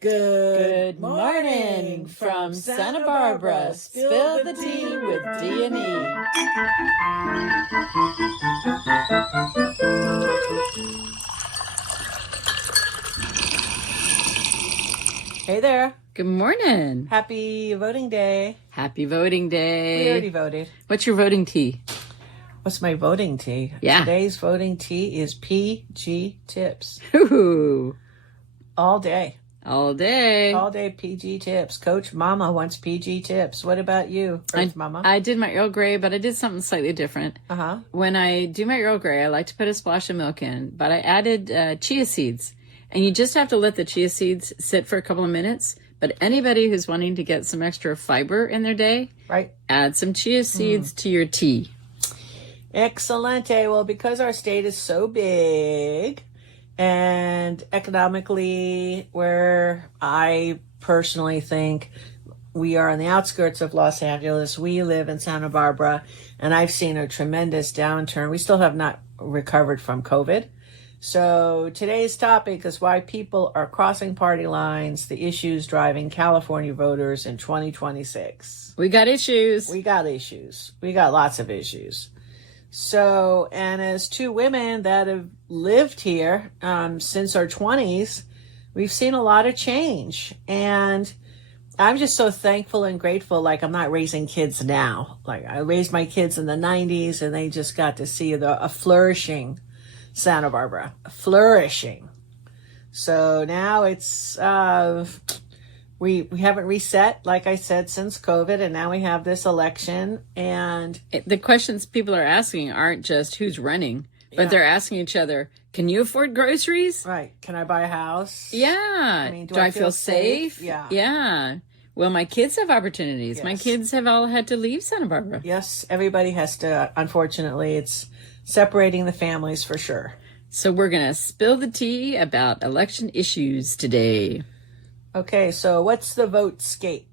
Good morning from Santa Barbara. Spill the tea with D&E. Hey there. Good morning. Happy voting day. Happy voting day. We already voted. What's your voting tea? What's my voting tea? Yeah. Today's voting tea is PG tips. Ooh. All day. All day. All day PG tips. Coach Mama wants PG tips. What about you, Earth Mama? I did my Earl Grey, but I did something slightly different. Uh-huh. When I do my Earl Grey, I like to put a splash of milk in, but I added chia seeds. And you just have to let the chia seeds sit for a couple of minutes. But anybody who's wanting to get some extra fiber in their day, right, add some chia seeds to your tea. Excelente. Well, because our state is so big and economically, where I personally think we are on the outskirts of Los Angeles, we live in Santa Barbara, and I've seen a tremendous downturn. We still have not recovered from COVID. So today's topic is why people are crossing party lines, the issues driving California voters in 2026. We got issues. We got issues. We got lots of issues. So, and as two women that have lived here since our 20s, we've seen a lot of change. And I'm just so thankful and grateful. Like, I'm not raising kids now. Like, I raised my kids in the 90s, and they just got to see a flourishing Santa Barbara. Flourishing. So now it's... We haven't reset, like I said, since COVID, and now we have this election. And the questions people are asking aren't just who's running, but they're asking each other, can you afford groceries? Right. Can I buy a house? Yeah. I mean, do I feel safe? Yeah. Yeah. Well, my kids have opportunities. Yes. My kids have all had to leave Santa Barbara. Yes, everybody has to. Unfortunately, it's separating the families for sure. So we're going to spill the tea about election issues today. Okay, so what's the Votescape?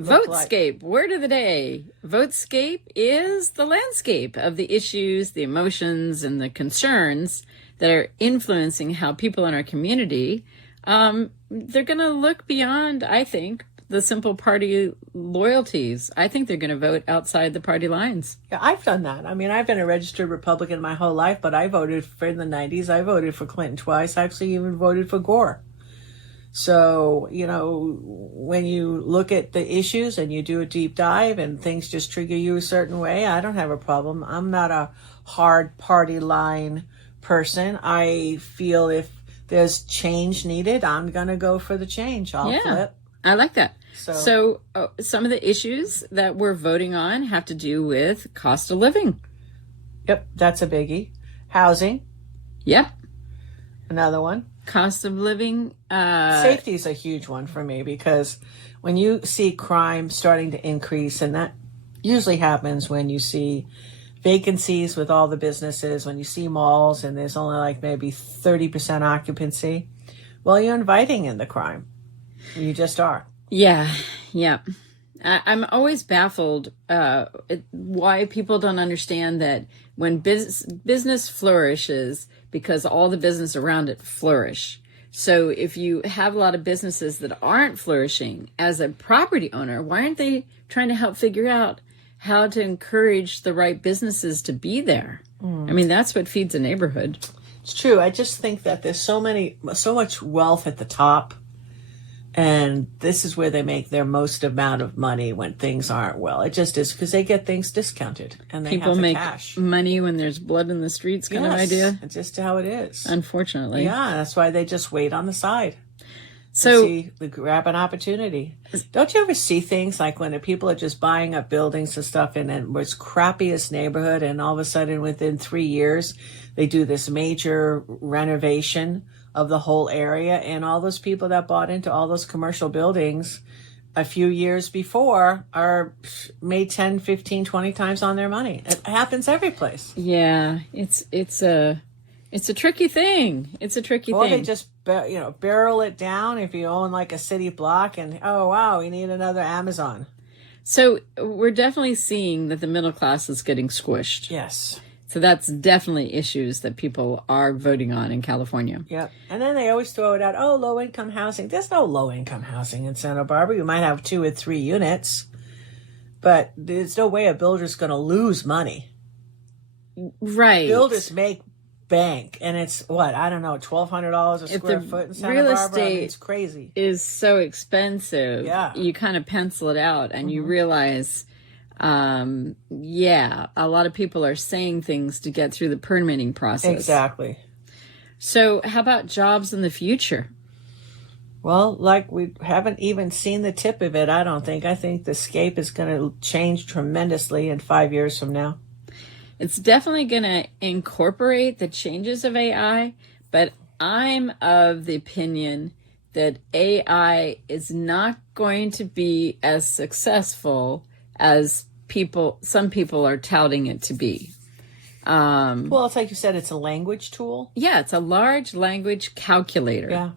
Votescape, word of the day. Votescape is the landscape of the issues, the emotions, and the concerns that are influencing how people in our community, they're going to look beyond, I think, the simple party loyalties. I think they're going to vote outside the party lines. Yeah, I've done that. I mean, I've been a registered Republican my whole life, but I voted for, in the 90s, I voted for Clinton twice. I actually even voted for Gore. So, you know, when you look at the issues and you do a deep dive and things just trigger you a certain way, I don't have a problem. I'm not a hard party line person. I feel if there's change needed, I'm going to go for the change. I'll flip. I like that. So some of the issues that we're voting on have to do with cost of living. Yep, that's a biggie. Housing. Yep. Another one. Cost of living. Safety is a huge one for me because when you see crime starting to increase, and that usually happens when you see vacancies with all the businesses, when you see malls and there's only like maybe 30% occupancy, well, you're inviting in the crime. You just are. Yeah. I'm always baffled why people don't understand that when business flourishes, because all the business around it flourish. So if you have a lot of businesses that aren't flourishing, as a property owner, why aren't they trying to help figure out how to encourage the right businesses to be there? I mean, that's what feeds a neighborhood. It's true. I just think that there's so much wealth at the top. And this is where they make their most amount of money when things aren't well. It just is because they get things discounted and they People have the make cash. Money when there's blood in the streets kind of idea. It's just how it is. Unfortunately. Yeah, that's why they just wait on the side. So they grab an opportunity. Don't you ever see things like when the people are just buying up buildings and stuff in it was crappiest neighborhood, and all of a sudden within 3 years they do this major renovation of the whole area, and all those people that bought into all those commercial buildings a few years before are made 10, 15, 20 times on their money. It happens every place. Yeah, it's a tricky thing. It's a tricky thing. Or they just barrel it down if you own like a city block and, oh, wow, we need another Amazon. So we're definitely seeing that the middle class is getting squished. Yes. So that's definitely issues that people are voting on in California. Yep. And then they always throw it out, oh, low-income housing. There's no low-income housing in Santa Barbara. You might have 2 or 3 units, but there's no way a builder's going to lose money. Right. Builders make bank, and it's, what, I don't know, $1,200 a square foot in Santa Barbara? I mean, it's crazy. Is so expensive. Yeah. You kind of pencil it out, and you realize... a lot of people are saying things to get through the permitting process. Exactly. So how about jobs in the future? Well, like, we haven't even seen the tip of it, I don't think. I think the scape is going to change tremendously in 5 years from now. It's definitely going to incorporate the changes of AI, but I'm of the opinion that AI is not going to be as successful as some people are touting it to be. Well, it's like you said, it's a language tool. Yeah, it's a large language calculator.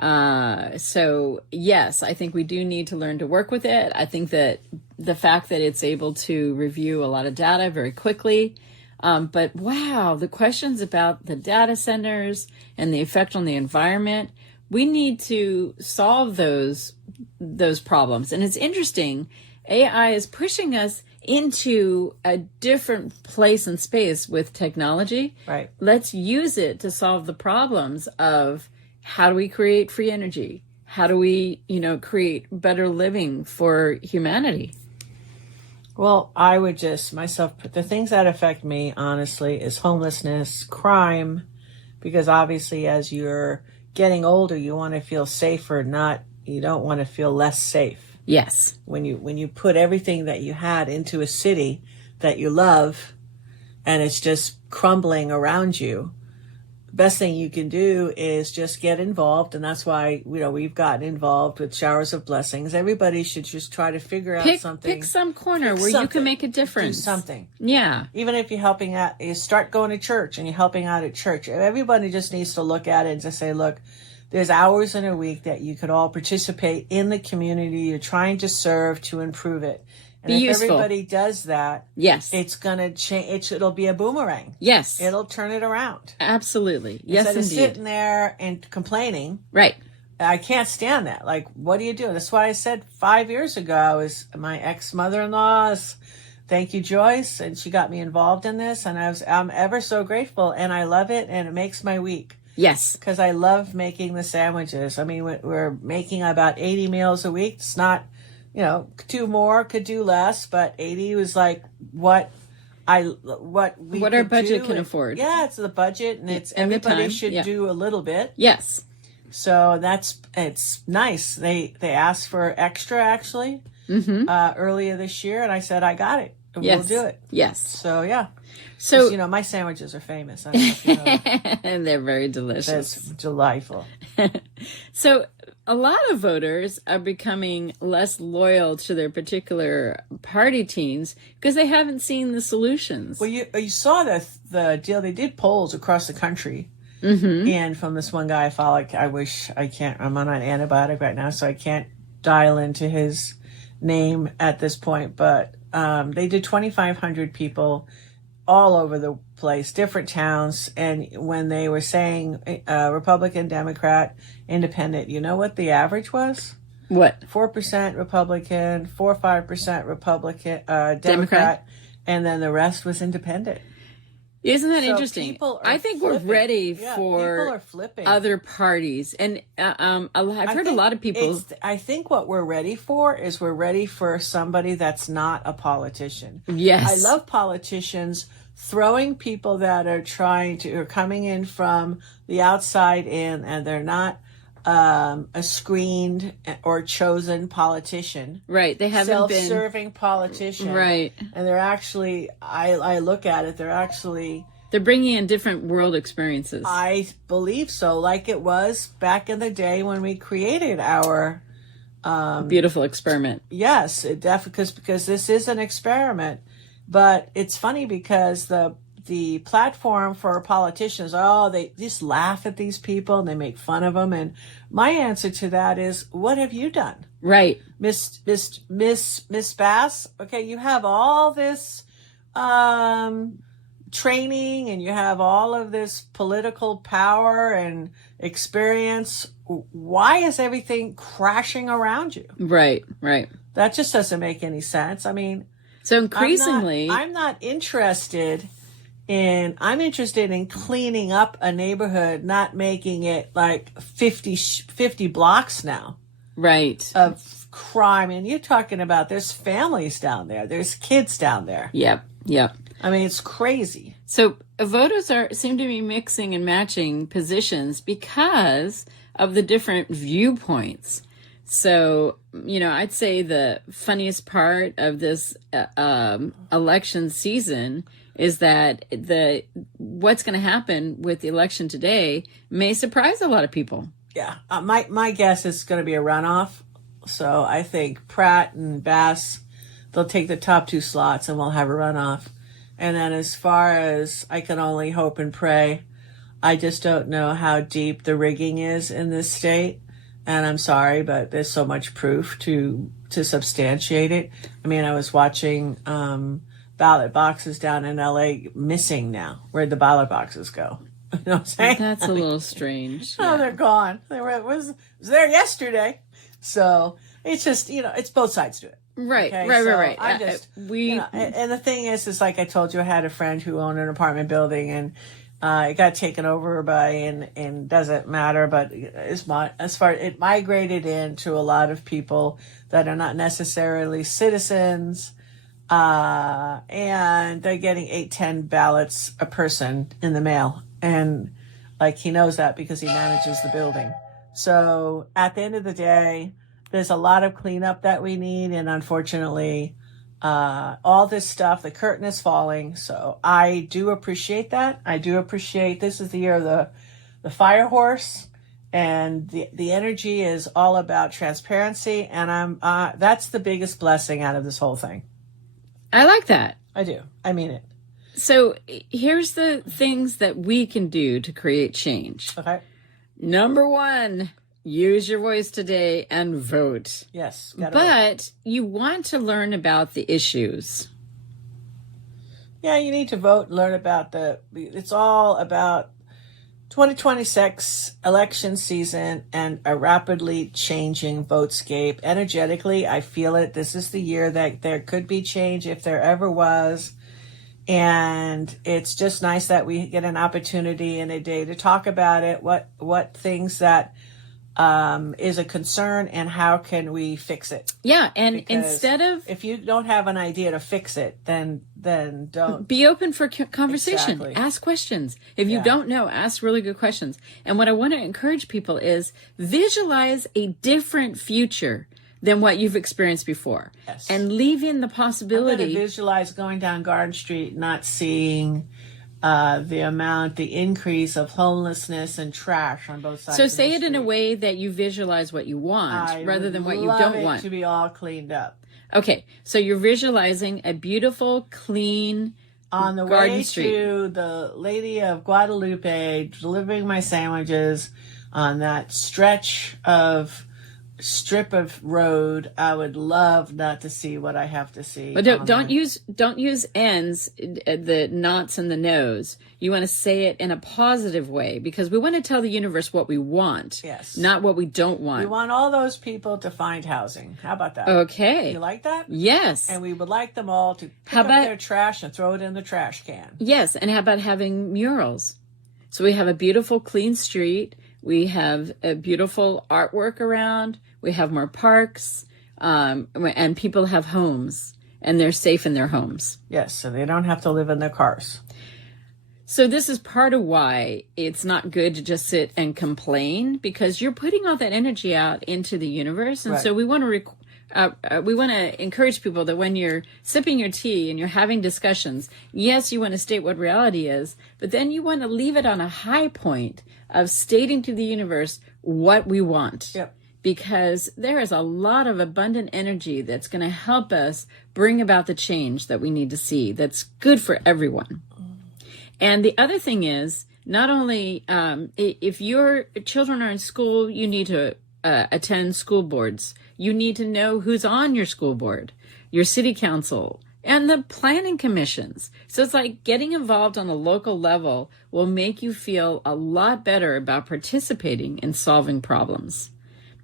Yeah. So yes, I think we do need to learn to work with it. I think that the fact that it's able to review a lot of data very quickly. But wow, the questions about the data centers and the effect on the environment, we need to solve those problems. And it's interesting. AI is pushing us into a different place and space with technology. Right. Let's use it to solve the problems of how do we create free energy? How do we, create better living for humanity? Well, I would just the things that affect me, honestly, is homelessness, crime, because obviously as you're getting older, you want to feel safer, you don't want to feel less safe. Yes. When you put everything that you had into a city that you love and it's just crumbling around you, the best thing you can do is just get involved. And that's why, we've gotten involved with Showers of Blessings. Everybody should just try to figure out something. Pick some corner where you can make a difference. Do something. Yeah. Even if you're helping out, you start going to church and you're helping out at church. Everybody just needs to look at it and just say, look, there's hours in a week that you could all participate in the community you're trying to serve to improve it. And if everybody does that, yes, it's going to change. It'll be a boomerang. Yes. It'll turn it around. Absolutely. Yes, instead indeed. of sitting there and complaining. Right. I can't stand that. Like, what do you do? That's why I said 5 years ago is my ex-mother-in-law's. Thank you, Joyce. And she got me involved in this. And I'm ever so grateful. And I love it. And it makes my week. Yes. Because I love making the sandwiches. I mean, we're making about 80 meals a week. It's not, do more, could do less, but 80 was like what our budget can afford. Yeah, it's the budget, and it's and everybody time. should do a little bit. Yes. So it's nice. They asked for extra actually earlier this year, and I said I got it. We'll do it. Yes. So yeah. So my sandwiches are famous. I don't know if you know. And they're very delicious. That's delightful. So a lot of voters are becoming less loyal to their particular party teams because they haven't seen the solutions. Well, you saw the deal. They did polls across the country. And from this one guy I follow, I'm on an antibiotic right now, so I can't dial into his name at this point. But they did 2,500 people all over the place, different towns. And when they were saying Republican, Democrat, Independent, you know what the average was? What? 4% Republican, 4-5% Republican, Democrat, and then the rest was Independent. Isn't that interesting? I think we're ready for other parties. And I've heard a lot of people. I think what we're ready for is we're ready for somebody that's not a politician. Yes. I love politicians throwing people that are coming in from the outside in, and they're not a screened or chosen politician. Right. They haven't been self-serving politician. Right. And they're actually, I look at it, they're bringing in different world experiences. I believe so. Like it was back in the day when we created our beautiful experiment. Yes, it definitely, because this is an experiment. But it's funny because the platform for politicians, they just laugh at these people and they make fun of them. And my answer to that is, what have you done? Right. Miss Bass? Okay, you have all this training and you have all of this political power and experience, why is everything crashing around you? Right, right. That just doesn't make any sense. I mean, so increasingly, I'm interested in cleaning up a neighborhood, not making it like 50 blocks now. Right. Of crime. And you're talking about there's families down there. There's kids down there. Yep. Yep. I mean, it's crazy. So voters seem to be mixing and matching positions because of the different viewpoints. So, I'd say the funniest part of this election season is that what's going to happen with the election today may surprise a lot of people. Yeah. My guess is going to be a runoff. So I think Pratt and Bass, they'll take the top 2 slots and we'll have a runoff. And then as far as I can only hope and pray, I just don't know how deep the rigging is in this state. And I'm sorry, but there's so much proof to substantiate it. I mean, I was watching ballot boxes down in LA missing now. Where'd the ballot boxes go? You know what I'm saying? That's a little strange. Oh, they're gone. Was there yesterday. So it's just, it's both sides to it. Right, Okay? right. I just, and the thing is like I told you, I had a friend who owned an apartment building and it got taken over by, and doesn't matter, but it migrated into a lot of people that are not necessarily citizens, and they're getting 8-10 ballots a person in the mail. And like, he knows that because he manages the building. So at the end of the day, there's a lot of cleanup that we need. And unfortunately, all this stuff, the curtain is falling. So I do appreciate that. I do appreciate this is the year of the fire horse, and the energy is all about transparency. And that's the biggest blessing out of this whole thing. I like that. I do. I mean it. So here's the things that we can do to create change. Okay. Number 1, use your voice today and vote. Yes. But you want to learn about the issues. Yeah, you need to vote, learn about it's all about 2026 election season and a rapidly changing Votescape. Energetically, I feel it. This is the year that there could be change if there ever was. And it's just nice that we get an opportunity in a day to talk about it, what things that is a concern and how can we fix it. Yeah, and Because instead of... if you don't have an idea to fix it, then don't. Be open for conversation. Exactly. Ask questions. If you don't know, ask really good questions. And what I want to encourage people is visualize a different future than what you've experienced before. Yes. And leave in the I'm possibility. going to visualize going down Garden Street, not seeing the increase of homelessness and trash on both sides. So of the say it in a street. way that you visualize what you want I rather than what you love don't it want. to be all cleaned up. Okay, so you're visualizing a beautiful, clean On the Garden way Street. to the Lady of Guadalupe, delivering my sandwiches on that strip of road, I would love not to see what I have to see. But don't use ends, the knots and the nose. You want to say it in a positive way because we want to tell the universe what we want, Yes. not what we don't want. We want all those people to find housing. How about that? Okay. You like that? Yes. And we would like them all to pick How up about- their trash and throw it in the trash can. Yes, and how about having murals? So we have a beautiful, clean street. We have a beautiful artwork around. We have more parks, and people have homes, and they're safe in their homes. Yes, so they don't have to live in their cars. So this is part of why it's not good to just sit and complain, because you're putting all that energy out into the universe. And Right. so we want to encourage people that when you're sipping your tea and you're having discussions, yes, you want to state what reality is, but then you want to leave it on a high point of stating to the universe what we want. Yep. Because there is a lot of abundant energy that's going to help us bring about the change that we need to see that's good for everyone. And the other thing is, not only if your children are in school, you need to attend school boards. You need to know who's on your school board, your city council, and the planning commissions. So it's like getting involved on a local level will make you feel a lot better about participating in solving problems.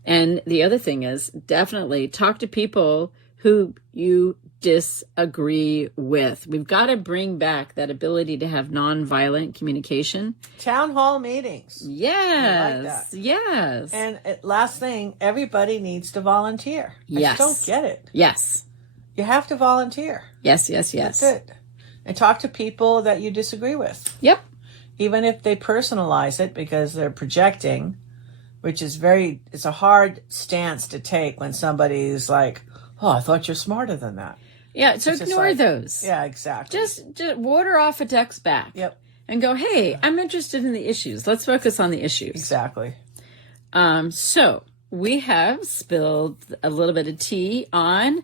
And the other thing is definitely talk to people who you disagree with. We've got to bring back that ability to have nonviolent communication. Town hall meetings. Yes. I like that. Yes. And last thing, everybody needs to volunteer. Yes. I just don't get it. Yes. You have to volunteer. Yes. That's it. And talk to people that you disagree with. Yep. Even if they personalize it because they're projecting, which is it's a hard stance to take when somebody's like, oh, I thought you're smarter than that. Yeah, so ignore those. Yeah, exactly. Just water off a duck's back. Yep. And go, hey, I'm interested in the issues. Let's focus on the issues. Exactly. So we have spilled a little bit of tea on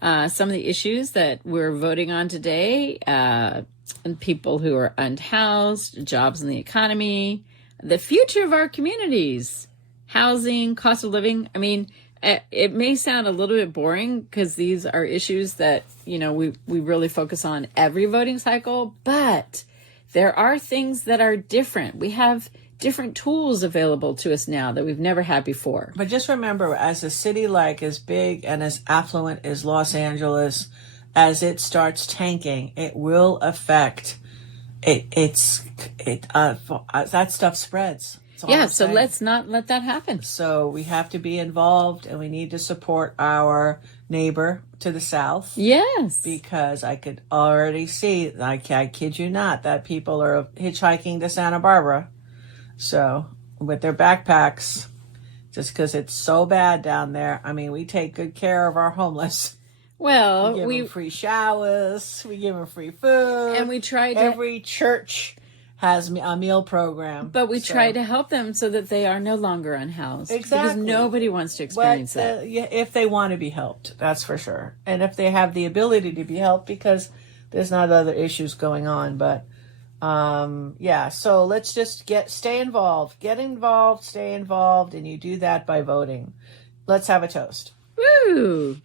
some of the issues that we're voting on today. And people who are unhoused, jobs in the economy, the future of our communities, housing, cost of living. I mean, it may sound a little bit boring because these are issues that, we really focus on every voting cycle, but there are things that are different. We have different tools available to us now that we've never had before. But just remember, as a city like as big and as affluent as Los Angeles, as it starts tanking, it will affect that stuff spreads. Yeah, so let's not let that happen. So we have to be involved, and we need to support our neighbor to the south. Yes. Because I could already see, I kid you not, that people are hitchhiking to Santa Barbara. So with their backpacks, just because it's so bad down there. I mean, we take good care of our homeless. Well, we give them free showers. We give them free food. And we try to... Every church has a meal program. But we try to help them so that they are no longer unhoused. Exactly. Because nobody wants to experience that. If they want to be helped, that's for sure. And if they have the ability to be helped, because there's not other issues going on. But, so let's just stay involved. Get involved, stay involved, and you do that by voting. Let's have a toast. Woo!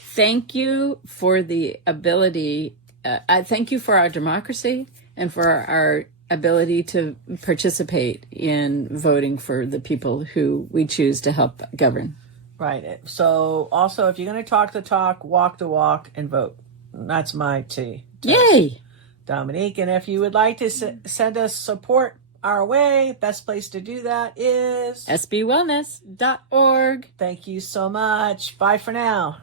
Thank you for the ability. I thank you for our democracy and for our ability to participate in voting for the people who we choose to help govern. Right. So also, if you're going to talk the talk, walk the walk, and vote. That's my tea. Yay! Dominique, and if you would like to send us support our way, best place to do that is sbwellness.org. Thank you so much. Bye for now.